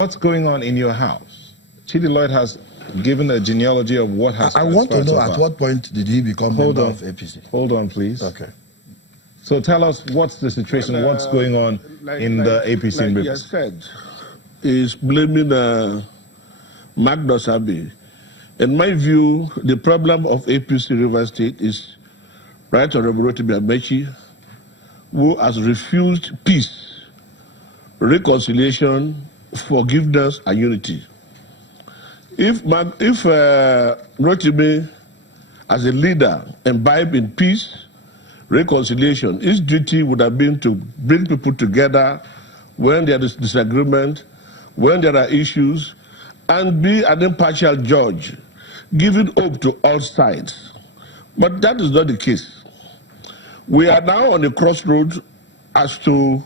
What's going on in your house? Chidi Lloyd has given a genealogy of what has I want to know at what point did he become member of APC? Hold on, please. Okay. So tell us what's the situation, what's going on in the APC in Rivers? Like said, is blaming Magnus Abbey. In my view, the problem of APC Rivers State is Right Honorable Rotimi Amechi, who has refused peace, reconciliation, forgiveness, and unity. If Rotimi, as a leader, imbibed in peace, reconciliation, his duty would have been to bring people together when there is disagreement, when there are issues, and be an impartial judge, giving hope to all sides. But that is not the case. We are now on the crossroads as to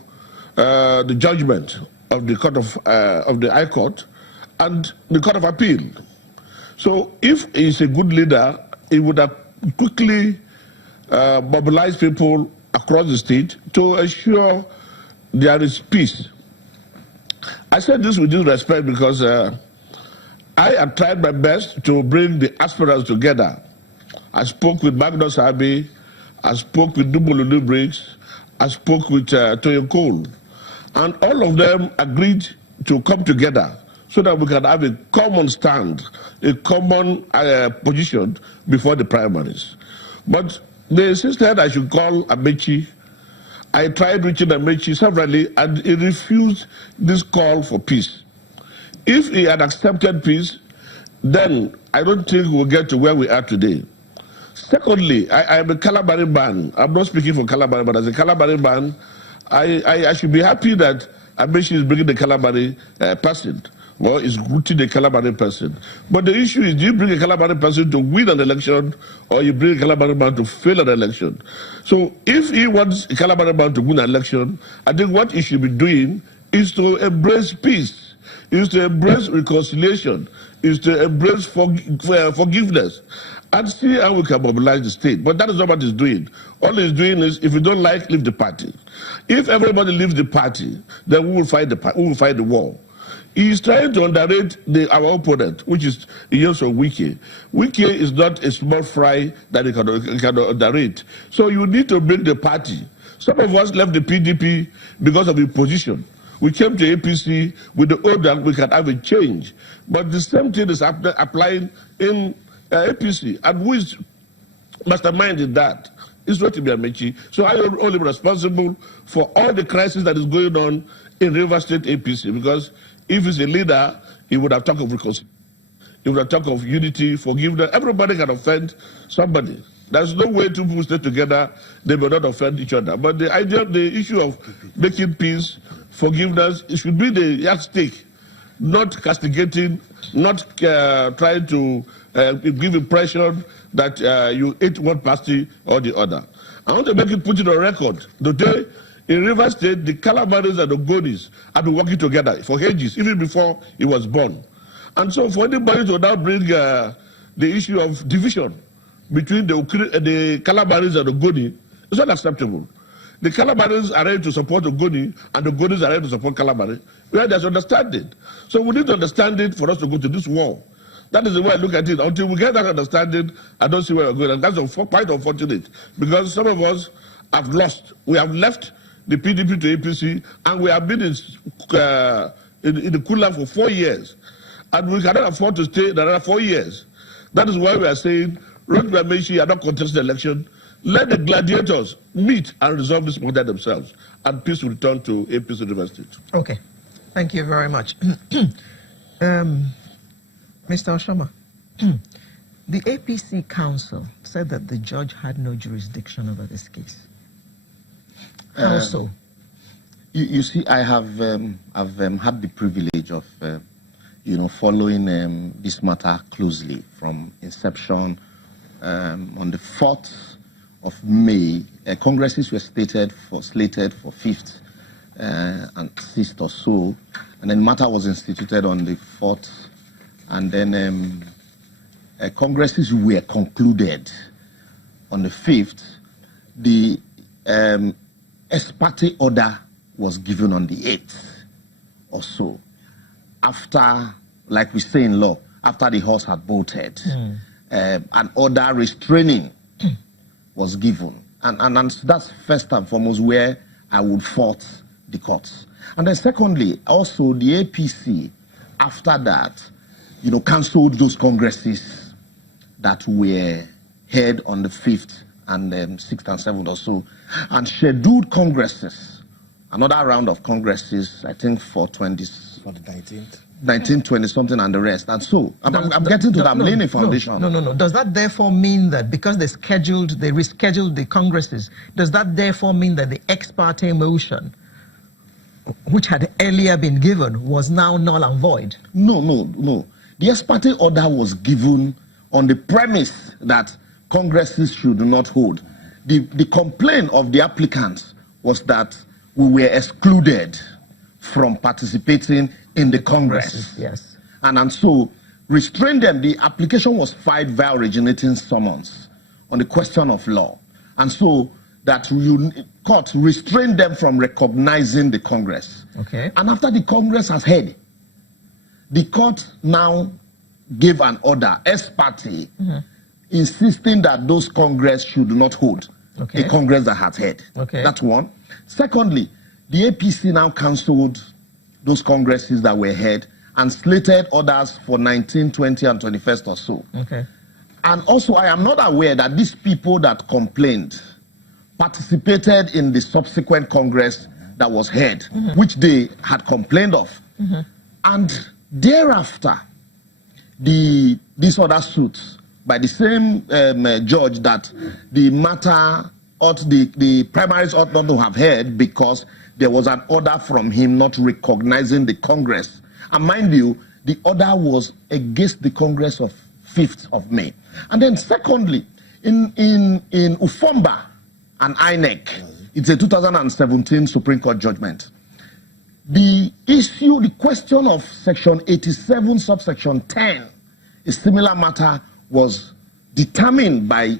the judgment of the court of the High Court and the Court of Appeal. So if he's a good leader, he would have quickly mobilized people across the state to ensure there is peace. I said this with due respect because I have tried my best to bring the aspirants together. I spoke with Magnus Abbey, I spoke with Dubululu Briggs, I spoke with Toyo Cole, and all of them agreed to come together so that we can have a common stand, a common position before the primaries. But they insisted I should call Amechi. I tried reaching Amechi severally, and he refused this call for peace. If he had accepted peace, then I don't think we'll get to where we are today. Secondly, I am a Calabari man. I'm not speaking for Calabari, but as a Calabari man, I should be happy that Amechi is bringing the Calabari person. Well, it's rooting the Calabari person. But the issue is, do you bring a Calabari person to win an election, or you bring a Calabari man to fail an election? So if he wants a Calabari man to win an election, I think what he should be doing is to embrace peace, is to embrace reconciliation, is to embrace forgiveness, and see how we can mobilize the state. But that is not what he's doing. All he's doing is, if you don't like, leave the party. If everybody leaves the party, then we will fight the war. He's trying to underrate our opponent, which is Iyoso Wike. Wike is not a small fry that he can underrate. So you need to bring the party. Some of us left the PDP because of the position. We came to APC with the hope that we can have a change. But the same thing is applying in APC. And who is mastermind in that? It's Rotimi Amechi. So I am only responsible for all the crisis that is going on in Rivers State APC, because if he's a leader, he would have talked of reconciliation. He would have talked of unity, forgiveness. Everybody can offend somebody. There's no way two people stay together, they will not offend each other. But the idea, the issue of making peace, forgiveness, it should be the yardstick, not castigating, not trying to give impression that you hate one party or the other. I want to make it put it on record. Today, in Rivers State, the Calabaris and the Ogonis have been working together for ages, even before he was born. And so for anybody to now bring the issue of division between the Calabaris and the Ogoni, it's not acceptable. The Calabaris are ready to support Ogoni, and the Ogonis are ready to support Calabari. Where there's understanding. So we need to understand it for us to go to this war. That is the way I look at it. Until we get that understanding, I don't see where we're going. And that's quite unfortunate, because some of us have lost. We have left the PDP to APC, and we have been in the cooler for 4 years. And we cannot afford to stay another 4 years. That is why we are saying, Rotimi Amechi are not contesting the election. Let the gladiators meet and resolve this matter themselves, and peace will return to APC University. Okay. Thank you very much. Mr. Oshoma, the APC Council said that the judge had no jurisdiction over this case. How so? You see, I have had the privilege of following this matter closely from inception. On the 4th of May, congresses were slated for 5th and 6th or so, and then matter was instituted on the 4th, and then congresses were concluded on the 5th. The ex parte order was given on the 8th or so. after, like we say in law, after the horse had bolted, an order restraining was given. And that's first and foremost where I would fault the courts. And then secondly, also the APC, after that, cancelled those congresses that were held on the 5th and 6th and 7th or so, and scheduled congresses, another round of congresses, I think for the 19th. 1920 something and the rest. And so I'm getting to that Mlini Foundation. No. Does that therefore mean that because they rescheduled the congresses, does that therefore mean that the ex parte motion, which had earlier been given, was now null and void? No. The ex parte order was given on the premise that congresses should not hold. The complaint of the applicants was that we were excluded from participating in the Congress. Yes. And so restrain them. The application was filed via originating summons on the question of law. And so that court restrained them from recognizing the Congress. Okay. And after the Congress has heard, the court now gave an order, ex parte, insisting that those Congress should not hold a Congress that had heard. Okay. That's one. Secondly, the APC now cancelled those congresses that were held and slated others for 19, 20, and 21st or so. Okay. And also, I am not aware that these people that complained participated in the subsequent Congress that was held, which they had complained of. And thereafter, these other suits by the same judge that the matter ought the primaries ought not to have heard because there was an order from him not recognizing the Congress. And mind you, the order was against the Congress of 5th of May. And then secondly, in Ufomba and INEC, it's a 2017 Supreme Court judgment. The question of Section 87, subsection 10, a similar matter was determined by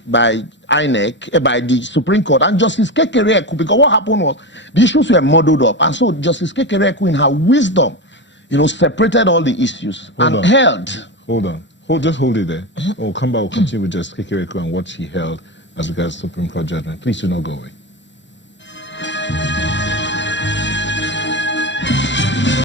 INEC, by the Supreme Court, and Justice Kekereekun, because what happened was the issues were muddled up, and so Justice Kekereekun, in her wisdom, separated all the issues held. Hold on. Just hold it there. We'll come back, we'll continue with Justice Kekereekun and what she held as regards Supreme Court judgment. Please do not go away.